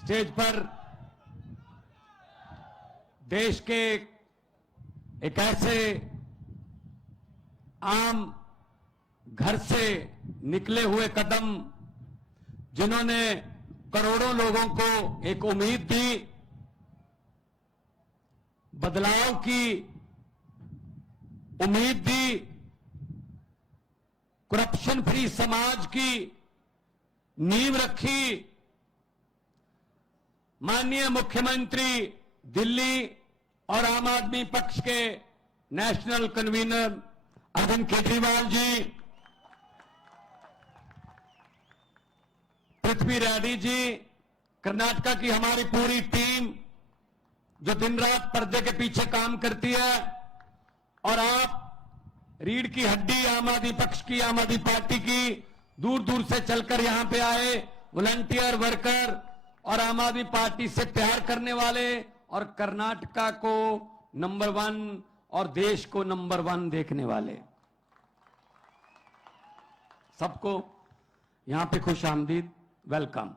Stage पर देश के एक ऐसे आम घर से निकले हुए कदम जिन्होंने करोड़ों लोगों को एक उम्मीद दी, बदलाव की उम्मीद दी, करप्शन फ्री समाज की नींव रखी। माननीय मुख्यमंत्री दिल्ली और आम आदमी पक्ष के नेशनल कन्वीनर अरविंद केजरीवाल जी, पृथ्वी रेड्डी जी, कर्नाटका की हमारी पूरी टीम जो दिन रात पर्दे के पीछे काम करती है, और आप रीढ़ की हड्डी आम आदमी पक्ष की, आम आदमी पार्टी की, दूर दूर से चलकर यहां पे आए वॉलंटियर वर्कर और आम आदमी पार्टी से प्यार करने वाले और कर्नाटका को नंबर 1 और देश को नंबर 1 देखने वाले, सबको यहां पे खुश आमदीद, वेलकम।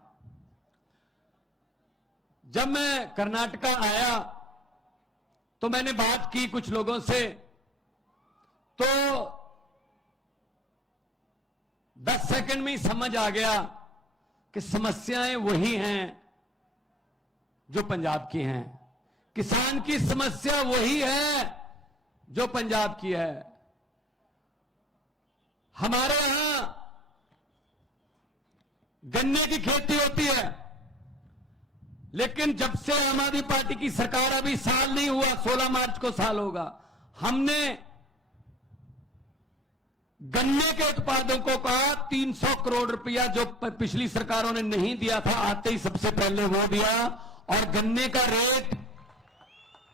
जब मैं कर्नाटका आया तो मैंने बात की कुछ लोगों से, तो 10 सेकंड में ही समझ आ गया कि समस्याएं वही हैं जो पंजाब की हैं। किसान की समस्या वही है जो पंजाब की है। हमारे यहां गन्ने की खेती होती है, लेकिन जब से आम आदमी पार्टी की सरकार, अभी साल नहीं हुआ, 16 मार्च को साल होगा, हमने गन्ने के उत्पादकों का 300 करोड़ रुपया जो पिछली सरकारों ने नहीं दिया था, आते ही सबसे पहले वो दिया, और गन्ने का रेट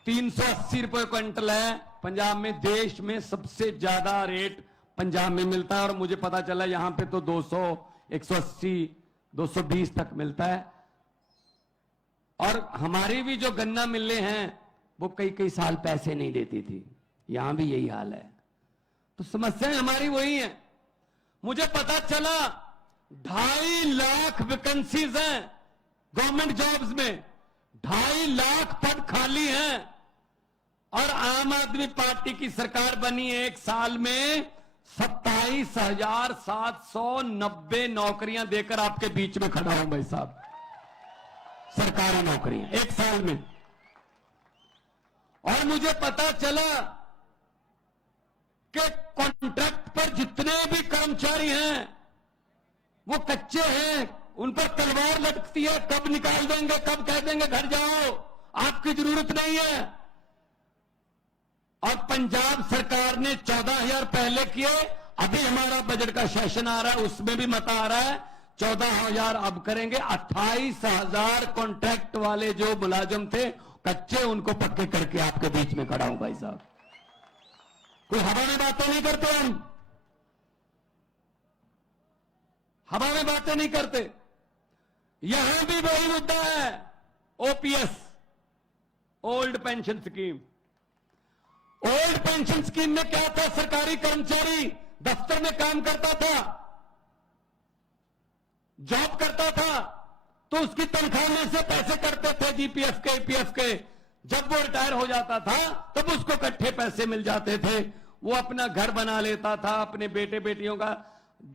380 रुपए क्विंटल है। पंजाब में, देश में सबसे ज्यादा रेट पंजाब में मिलता है, और मुझे पता चला यहां पे तो 200, 180, 220 तक मिलता है। और हमारी भी जो गन्ना मिले हैं वो कई कई साल पैसे नहीं देती थी, यहां भी यही हाल है। तो समस्याएं हमारी वही हैं। मुझे पता चला 2.5 लाख वैकेंसीज हैं गवर्नमेंट जॉब्स में, 2.5 लाख पद खाली हैं, और आम आदमी पार्टी की सरकार बनी 1 साल में 27,790 नौकरियां देकर आपके बीच में खड़ा हूं भाई साहब, सरकारी नौकरियां 1 साल में। और मुझे पता चला कि कॉन्ट्रैक्ट पर जितने भी कर्मचारी हैं वो कच्चे हैं, उन पर तलवार लटकती है, कब निकाल देंगे, कब कह देंगे घर जाओ, आपकी जरूरत नहीं है। और पंजाब सरकार ने 14,000 पहले किए, अभी हमारा बजट का सेशन आ रहा है, उसमें भी मता आ रहा है 14,000 अब करेंगे। 28,000 कॉन्ट्रैक्ट वाले जो मुलाजिम थे कच्चे, उनको पक्के करके आपके बीच में खड़ा हूं भाई साहब। कोई हवा में बातें नहीं करते, हम हवा में बातें नहीं करते। यहां भी वही मुद्दा है, OPS, old pension scheme. Old pension scheme में क्या था, सरकारी कर्मचारी दफ्तर में काम करता था, जॉब करता था, तो उसकी तनख्वाह में से पैसे करते थे जीपीएफ के, ईपीएफ के। जब वो रिटायर हो जाता था तब उसको इकट्ठे पैसे मिल जाते थे, वो अपना घर बना लेता था, अपने बेटे बेटियों का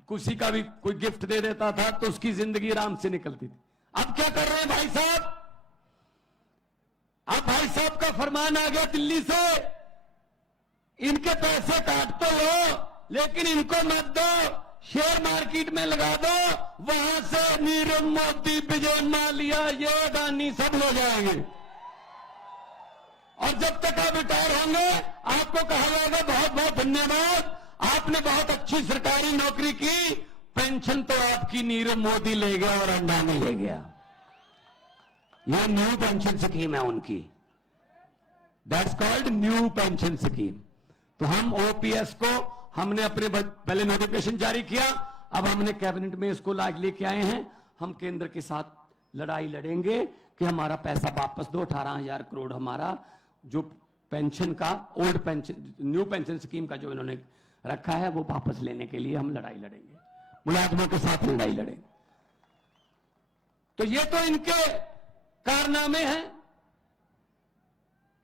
किसी का भी कोई गिफ्ट दे देता था, तो उसकी जिंदगी आराम से निकलती थी। अब क्या कर रहे हैं भाई साहब, अब भाई साहब का फरमान आ गया दिल्ली से, इनके पैसे काट तो लो लेकिन इनको मत दो, शेयर मार्केट में लगा दो, वहां से नीरव मोदी, विजय माल्या, ये अडानी सब ले जाएंगे। और जब तक आप रिटायर होंगे आपको कहा जाएगा बहुत बहुत धन्यवाद, आपने बहुत अच्छी सरकारी नौकरी की, पेंशन तो आपकी नीरव मोदी ले गया और अडानी ले गया। यह न्यू पेंशन स्कीम है उनकी, that's called new pension scheme. तो हम ओपीएस को हमने अपने पहले नोटिफिकेशन जारी किया, अब हमने कैबिनेट में इसको लाग लेके आए हैं। हम केंद्र के साथ लड़ाई लड़ेंगे कि हमारा पैसा वापस दो। 18,000 करोड़ हमारा जो पेंशन का, old pension, new pension scheme का जो इन्होंने रखा है, वो वापस लेने के लिए हम लड़ाई लड़ेंगे, मुलाजमों के साथ लड़ाई लड़ेंगे। तो ये तो इनके कारनामे हैं।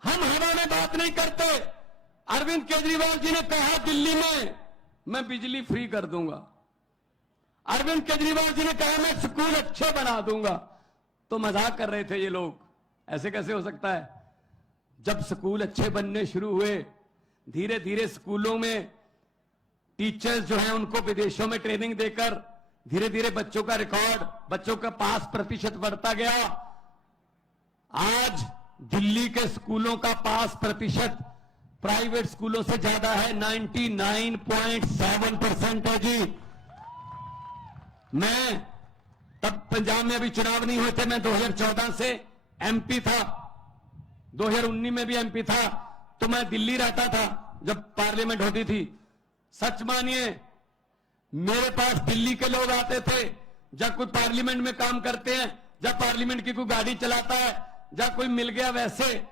हम हवा में बात नहीं करते। अरविंद केजरीवाल जी ने कहा दिल्ली में मैं बिजली फ्री कर दूंगा। अरविंद केजरीवाल जी ने कहा मैं स्कूल अच्छे बना दूंगा। तो मजाक कर रहे थे ये लोग, ऐसे कैसे हो सकता है? जब स्कूल अच्छे बनने शुरू हुए, धीरे धीरे स्कूलों में टीचर्स जो हैं उनको विदेशों में ट्रेनिंग देकर धीरे धीरे बच्चों का रिकॉर्ड, बच्चों का पास प्रतिशत बढ़ता गया। आज दिल्ली के स्कूलों का पास प्रतिशत प्राइवेट स्कूलों से ज्यादा है, 99.7% है जी। मैं तब पंजाब में अभी चुनाव नहीं हुए थे, मैं 2014 से एमपी था, 2019 में भी एमपी था, तो मैं दिल्ली रहता था जब पार्लियामेंट होती थी। सच मानिए, मेरे पास दिल्ली के लोग आते थे, जब कोई पार्लियामेंट में काम करते हैं, जब पार्लियामेंट की कोई गाड़ी चलाता है, जब कोई मिल गया, वैसे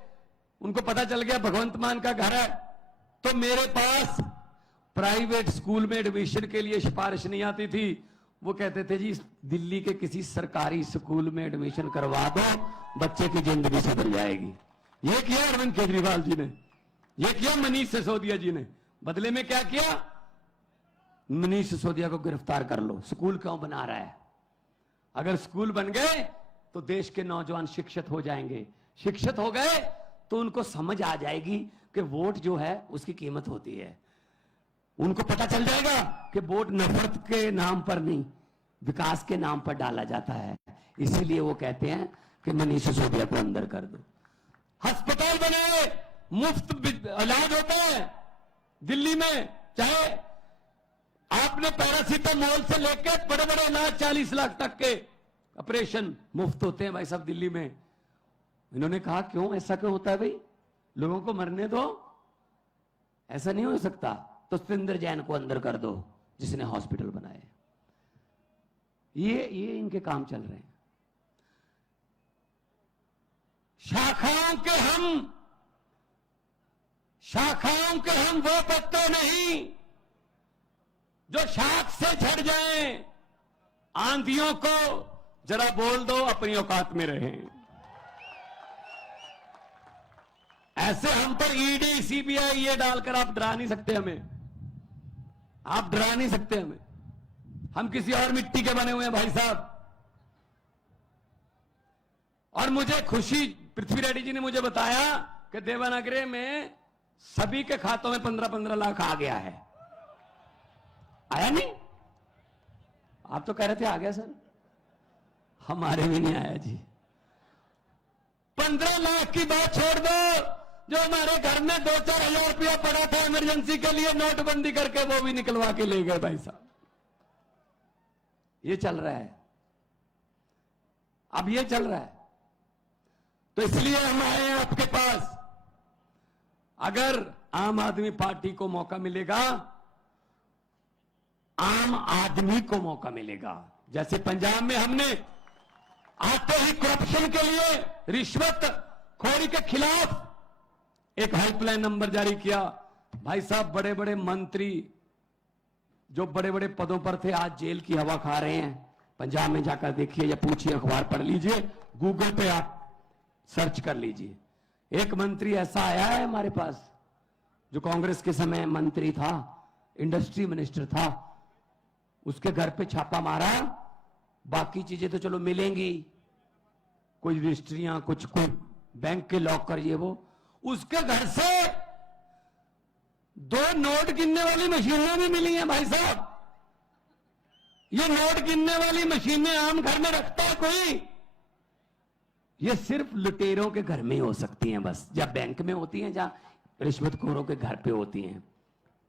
उनको पता चल गया भगवंत मान का घर है, तो मेरे पास प्राइवेट स्कूल में एडमिशन के लिए सिफारिश नहीं आती थी। वो कहते थे जी दिल्ली के किसी सरकारी स्कूल में एडमिशन करवा दो, बच्चे की जिंदगी सुधर जाएगी। ये किया अरविंद केजरीवाल जी ने, ये किया मनीष सिसोदिया जी ने। बदले में क्या किया? मनीष सिसोदिया को गिरफ्तार कर लो। स्कूल क्यों बना रहा है? अगर स्कूल बन गए तो देश के नौजवान शिक्षित हो जाएंगे। शिक्षित हो गए तो उनको समझ आ जाएगी कि वोट जो है उसकी कीमत होती है। उनको पता चल जाएगा कि वोट नफरत के नाम पर नहीं, विकास के नाम पर डाला जाता है। इसीलिए वो कहते हैं कि मनीष सिसोदिया को अंदर कर दो। अस्पताल बनाए, मुफ्त इलाज होता है दिल्ली में। चाहे आपने पैरासीटामोल से लेकर बड़े बड़े इलाज 40 लाख तक के ऑपरेशन मुफ्त होते हैं भाई साहब दिल्ली में। इन्होंने कहा क्यों, ऐसा क्यों होता है भाई? लोगों को मरने दो, ऐसा नहीं हो सकता। तो सतेंद्र जैन को अंदर कर दो जिसने हॉस्पिटल बनाए। ये इनके काम चल रहे हैं। शाखाओं के हम वो पत्ते नहीं जो शाख से झड़ जाएं। आंधियों को जरा बोल दो अपनी औकात में रहें। ऐसे हम पर ईडी सीबीआई ये डालकर आप डरा नहीं सकते हमें, आप डरा नहीं सकते हमें। हम किसी और मिट्टी के बने हुए हैं भाई साहब। और मुझे खुशी, पृथ्वी रेड्डी जी ने मुझे बताया कि देवनागरी में सभी के खातों में 15-15 लाख आ गया है। आया नहीं? आप तो कह रहे थे आ गया सर, हमारे भी नहीं आया जी। 15 लाख की बात छोड़ दो, जो हमारे घर में 2-4 हजार रुपया पड़ा था इमरजेंसी के लिए, नोटबंदी करके वो भी निकलवा के ले गए भाई साहब। ये चल रहा है, अब ये चल रहा है। तो इसलिए हम आए हैं आपके पास। अगर आम आदमी पार्टी को मौका मिलेगा, आम आदमी को मौका मिलेगा। जैसे पंजाब में हमने आते ही करप्शन के लिए, रिश्वत खोरी के खिलाफ एक हेल्पलाइन नंबर जारी किया। भाई साहब, बड़े बड़े मंत्री जो बड़े बड़े पदों पर थे आज जेल की हवा खा रहे हैं। पंजाब में जाकर देखिए या पूछिए, अखबार पढ़ लीजिए, गूगल पे आप सर्च कर लीजिए। एक मंत्री ऐसा आया है हमारे पास जो कांग्रेस के समय मंत्री था, इंडस्ट्री मिनिस्टर था, उसके घर पे छापा मारा। बाकी चीजें तो चलो मिलेंगी, कोई रजिस्ट्रियां, कुछ कोई बैंक के लॉकर, ये वो। उसके घर से 2 नोट गिनने वाली मशीनें भी मिली हैं भाई साहब। ये नोट गिनने वाली मशीनें आम घर में रखता है कोई? ये सिर्फ लुटेरों के घर में ही हो सकती हैं बस, या बैंक में होती हैं, या रिश्वतखोरों के घर पे होती हैं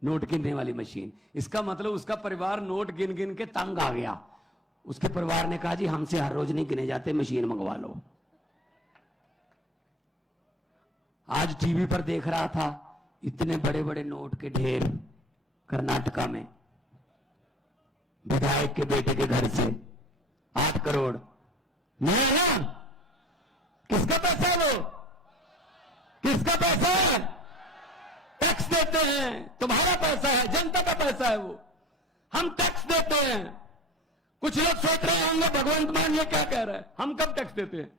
नोट गिनने वाली मशीन। इसका मतलब उसका परिवार नोट गिन गिन के तंग आ गया। उसके परिवार ने कहा जी हमसे हर रोज नहीं गिने जाते, मशीन मंगवा लो। आज टीवी पर देख रहा था, इतने बड़े बड़े नोट के ढेर कर्नाटका में, विधायक के बेटे के घर से 8 करोड़ नहीं है ना? किसका पैसा है वो? किसका पैसा है? टैक्स देते हैं, तुम्हारा पैसा है, जनता का पैसा है वो। हम टैक्स देते हैं। कुछ लोग सोच रहे होंगे भगवंत मान ये क्या कह रहा है, हम कब टैक्स देते हैं?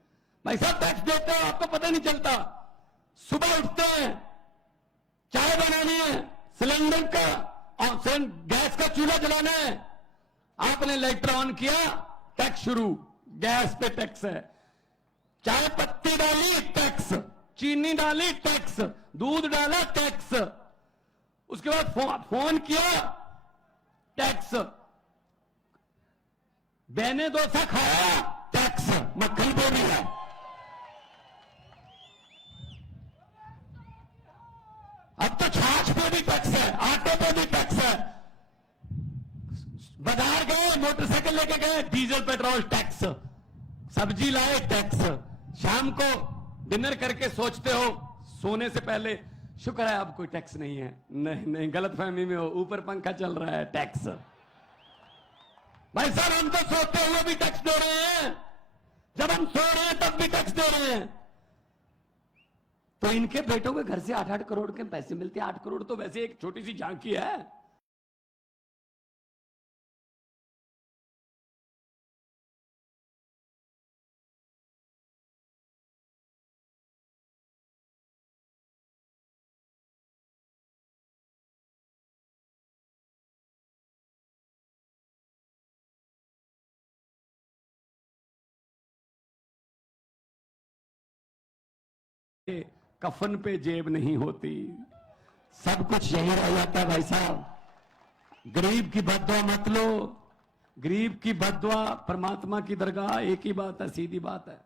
भाई साहब टैक्स देते हो, आपको पता नहीं चलता। सुबह उठते हैं, चाय बनानी है, सिलेंडर का और गैस का चूल्हा जलाना है, आपने लाइटर ऑन किया, टैक्स शुरू, गैस पे टैक्स है, चाय पत्ती डाली टैक्स, चीनी डाली टैक्स, दूध डाला टैक्स, उसके बाद फोन किया टैक्स, बेने डोसा खाया टैक्स, मक्खन पे भी है। अब तो छाछ पे भी टैक्स है, आटे पे भी टैक्स है। बाजार गए, मोटरसाइकिल लेके गए, डीजल पेट्रोल टैक्स, सब्जी लाए टैक्स, शाम को डिनर करके सोचते हो सोने से पहले शुक्र है अब कोई टैक्स नहीं है, नहीं गलतफहमी में हो, ऊपर पंखा चल रहा है टैक्स। भाई साहब हम तो सोते हुए भी टैक्स दे रहे हैं, जब हम सो रहे हैं तब भी टैक्स दे रहे हैं। तो इनके बेटों के घर से 8-8 करोड़ के पैसे मिलते हैं। 8 करोड़ तो वैसे एक छोटी सी झांकी है। कफन पे जेब नहीं होती, सब कुछ यही रह जाता है। भाई साहब गरीब की बद्दुआ मत लो, गरीब की बद्दुआ परमात्मा की दरगाह एक ही बात है, सीधी बात है।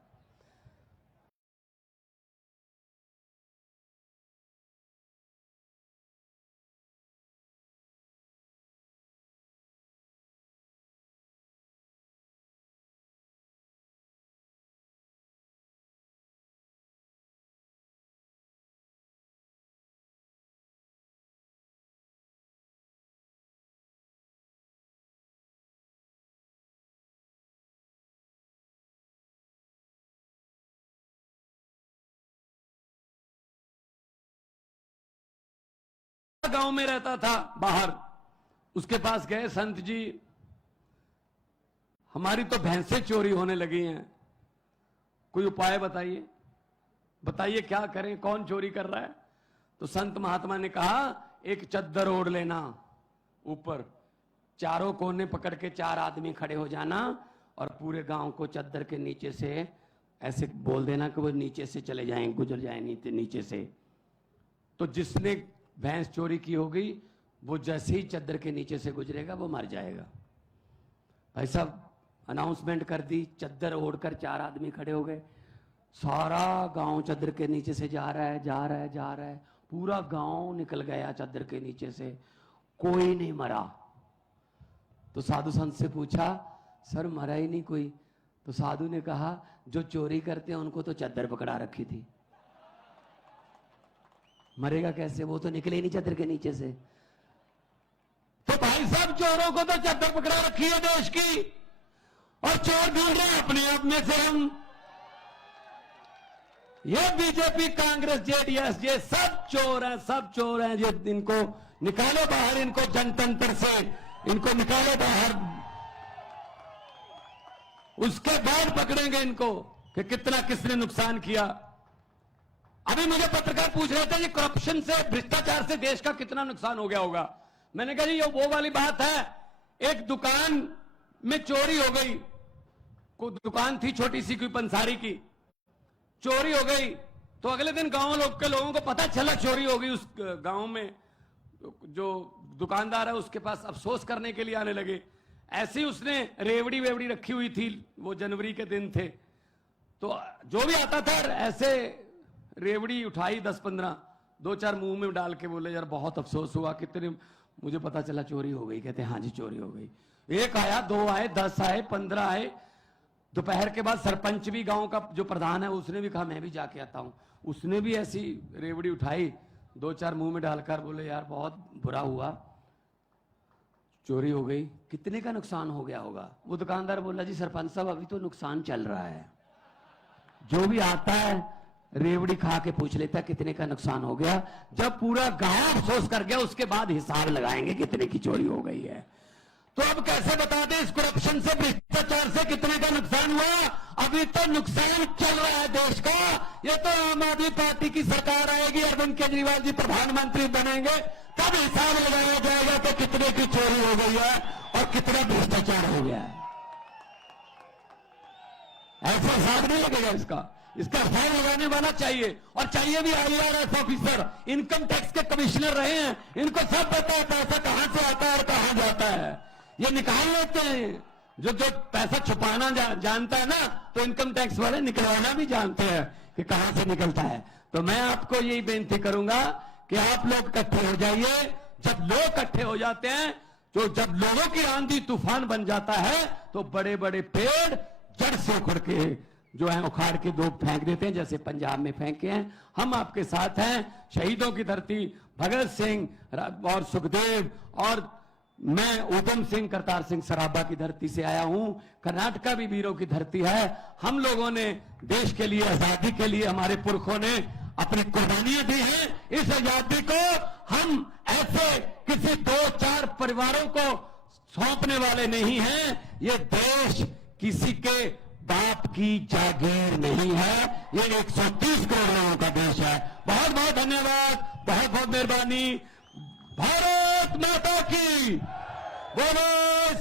गांव में रहता था बाहर, उसके पास गए, संत जी हमारी तो भैंसें चोरी होने लगी हैं, कोई उपाय बताइए, बताइए क्या करें, कौन चोरी कर रहा है। तो संत महात्मा ने कहा एक चद्दर ओढ़ लेना, ऊपर चारों कोने पकड़ के 4 आदमी खड़े हो जाना और पूरे गांव को चद्दर के नीचे से ऐसे बोल देना कि वो नीचे से चले जाएं, गुजर जाए नीचे से। तो जिसने भैंस चोरी की होगी वो जैसे ही चद्दर के नीचे से गुजरेगा वो मर जाएगा। भाई साहब अनाउंसमेंट कर दी, चद्दर ओढ़कर 4 आदमी खड़े हो गए, सारा गांव चद्दर के नीचे से जा रहा है, जा रहा है, जा रहा है, पूरा गांव निकल गया चद्दर के नीचे से, कोई नहीं मरा। तो साधु संत से पूछा सर मरा ही नहीं कोई? तो साधु ने कहा जो चोरी करते हैं उनको तो चद्दर पकड़ा रखी थी, मरेगा कैसे, वो तो निकले ही नहीं चद्दर के नीचे से। तो भाई साहब चोरों को तो चद्दर पकड़ा रखी है देश की, और चोर ढूंढ रहे हैं अपने आप में से हम। ये बीजेपी कांग्रेस जेडीएस ये सब चोर हैं, सब चोर हैं। ये इनको निकालो बाहर, इनको जनतंत्र से इनको निकालो बाहर, उसके बाद पकड़ेंगे इनको कि कितना किसने नुकसान किया। अभी मुझे पत्रकार पूछ रहे थे कि करप्शन से, भ्रष्टाचार से देश का कितना नुकसान हो गया होगा। मैंने कहा जी ये वो वाली बात है, एक दुकान में चोरी हो गई, कोई दुकान थी छोटी सी कोई पंसारी की, चोरी हो गई, तो अगले दिन गांव के लोगों को पता चला चोरी हो गई, उस गांव में जो दुकानदार है उसके पास अफसोस करने के लिए आने लगे। ऐसे ही उसने रेवड़ी वेवड़ी रखी हुई थी, वो जनवरी के दिन थे, तो जो भी आता था ऐसे रेवड़ी उठाई 10-15, 2-4 मुंह में डाल के बोले यार बहुत अफसोस हुआ, कितने मुझे पता चला चोरी हो गई। कहते हाँ जी चोरी हो गई। 1 आया, 2 आए, 10 आए, 15 आए। दोपहर के बाद सरपंच भी, गांव का जो प्रधान है, उसने भी कहा मैं भी जाके आता हूं। उसने भी ऐसी रेवड़ी उठाई, 2-4 मुंह में डालकर बोले यार बहुत बुरा हुआ, चोरी हो गई। कितने का नुकसान हो गया होगा? वो दुकानदार बोला जी सरपंच साहब अभी तो नुकसान चल रहा है, जो भी आता है रेवड़ी खा के पूछ लेता कितने का नुकसान हो गया। जब पूरा गांव अफसोस कर गया उसके बाद हिसाब लगाएंगे कितने की चोरी हो गई है। तो अब कैसे बता दें इस करप्शन से, भ्रष्टाचार से कितने का नुकसान हुआ? अब अभी तो नुकसान चल रहा है देश का। ये तो आम आदमी पार्टी की सरकार आएगी, अरविंद केजरीवाल जी प्रधानमंत्री बनेंगे, तब हिसाब लगाया जाएगा कि कितने की चोरी हो गई है और कितना भ्रष्टाचार हो गया है। ऐसा हिसाब नहीं लगेगा इसका हिसाब लगाने वाला चाहिए, और चाहिए भी IRS ऑफिसर, इनकम टैक्स के कमिश्नर रहे हैं, इनको सब पता है पैसा कहां से आता है और कहां जाता है। ये निकाल लेते हैं। जो पैसा छुपाना जानता है ना, तो इनकम टैक्स वाले निकलवाना भी जानते हैं कि कहां से निकलता है। तो मैं आपको यही बेनती करूंगा कि आप लोग इकट्ठे हो जाइए। जब लोग इकट्ठे हो जाते हैं, तो जब लोगों की आंधी तूफान बन जाता है, तो बड़े बड़े पेड़ जड़ से उखड़ के जो है उखाड़ के दो फेंक देते हैं, जैसे पंजाब में फेंके हैं। हम आपके साथ हैं। शहीदों की धरती, भगत सिंह और सुखदेव, और मैं उधम सिंह करतार सिंह सराबा की धरती से आया हूं। कर्नाटका भी वीरों की धरती है। हम लोगों ने देश के लिए, आजादी के लिए हमारे पुरखों ने अपनी कुर्बानियां दी हैं। इस आजादी को हम ऐसे किसी 2-4 परिवारों को सौंपने वाले नहीं हैं। ये देश किसी के बाप की जागीर नहीं है, ये 130 करोड़ लोगों का देश है। बहुत बहुत धन्यवाद, बहुत बहुत मेहरबानी। भारत माता की बोलो।